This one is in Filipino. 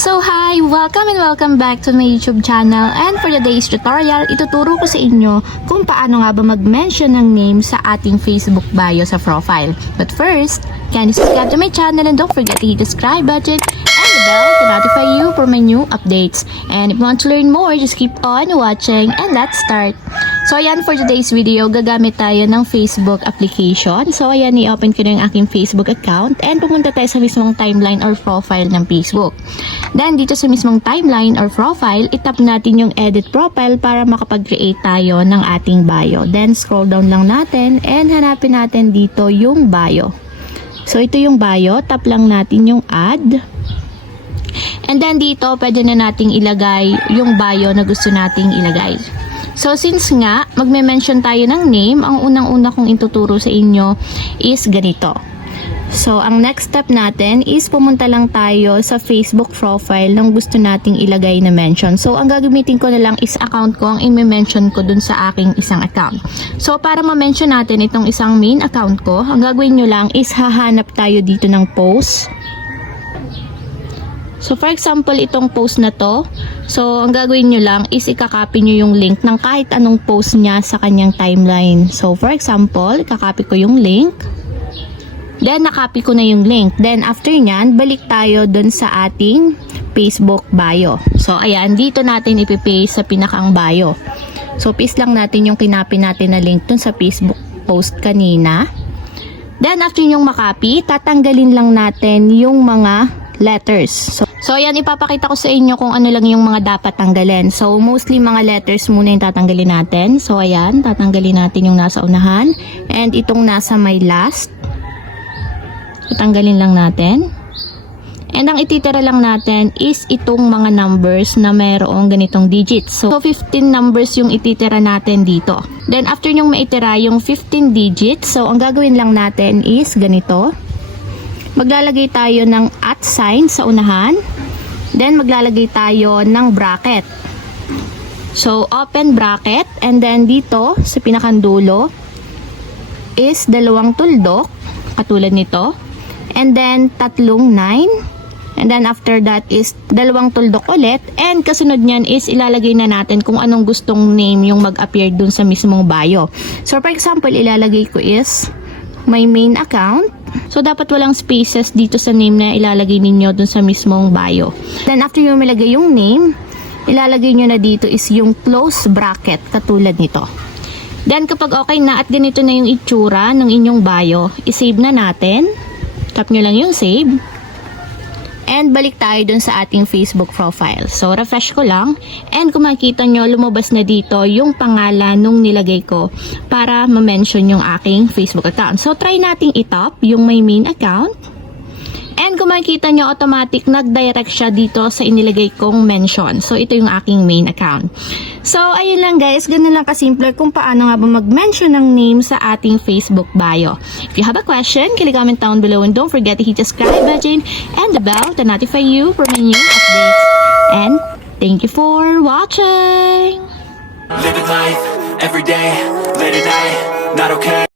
So hi! Welcome and welcome back to my YouTube channel, and for today's tutorial, ituturo ko sa inyo kung paano nga ba mag-mention ng name sa ating Facebook bio sa profile. But first, can you subscribe to my channel and don't forget to hit the subscribe button and the bell to notify you for my new updates. And if you want to learn more, just keep on watching and let's start! So ayan, for today's video, gagamit tayo ng Facebook application. So ayan, i-open ko na yung aking Facebook account and pumunta tayo sa mismong timeline or profile ng Facebook. Then dito sa mismong timeline or profile, itap natin yung edit profile para makapag-create tayo ng ating bio. Then scroll down lang natin and hanapin natin dito yung bio. So ito yung bio, tap lang natin yung add. And then dito, pwede na nating ilagay yung bio na gusto nating ilagay. So since nga, magme-mention tayo ng name, ang unang-una kong ituturo sa inyo is ganito. So ang next step natin is pumunta lang tayo sa Facebook profile ng gusto nating ilagay na mention. So ang gagamitin ko na lang is account ko, ang i-mention ko dun sa aking isang account. So para ma-mention natin itong isang main account ko, ang gagawin nyo lang is hahanap tayo dito ng post. So for example, itong post na to, so ang gagawin nyo lang is ikakopy nyo yung link ng kahit anong post niya sa kanyang timeline. So for example, ikakopy ko yung link. Then nakopy ko na yung link. Then after nyan, balik tayo dun sa ating Facebook bio. So ayan, dito natin ipipaste sa pinakang bio. So paste lang natin yung kinopy natin na link dun sa Facebook post kanina. Then after yung makopy, tatanggalin lang natin yung mga letters. So ayan, ipapakita ko sa inyo kung ano lang yung mga dapat tanggalin. So mostly mga letters muna yung tatanggalin natin. So ayan, tatanggalin natin yung nasa unahan and itong nasa may last. Tatanggalin lang natin. And ang ititira lang natin is itong mga numbers na mayroong ganitong digits. So 15 numbers yung ititira natin dito. Then after nyong maitira yung 15 digits, so ang gagawin lang natin is ganito. Maglalagay tayo ng @ sign sa unahan. Then maglalagay tayo ng bracket. So open bracket, and then dito sa pinakandulo is dalawang tuldok katulad nito. And then tatlong 9. And then after that is dalawang tuldok ulit. And kasunod niyan is ilalagay na natin kung anong gustong name yung mag-appear dun sa mismong bio. So for example, ilalagay ko is my main account. So dapat walang spaces dito sa name na ilalagay ninyo dun sa mismong bio. Then after nyo malagay yung name, ilalagay nyo na dito is yung close bracket katulad nito. Then kapag okay na at ganito na yung itsura ng inyong bio, isave na natin. Tap nyo lang yung save. And balik tayo dun sa ating Facebook profile. So refresh ko lang. And kung makikita nyo, lumabas na dito yung pangalan nung nilagay ko para ma-mention yung aking Facebook account. So try nating itap yung my main account. And kung makikita nyo, automatic nag-direct siya dito sa inilagay kong mention. So ito yung aking main account. So ayun lang guys, ganun lang kasimple kung paano nga ba mag-mention ng name sa ating Facebook bio. If you have a question, can you comment down below and don't forget to hit the subscribe button and the bell to notify you for my new updates. And thank you for watching! Living life, every day, late at night, not okay.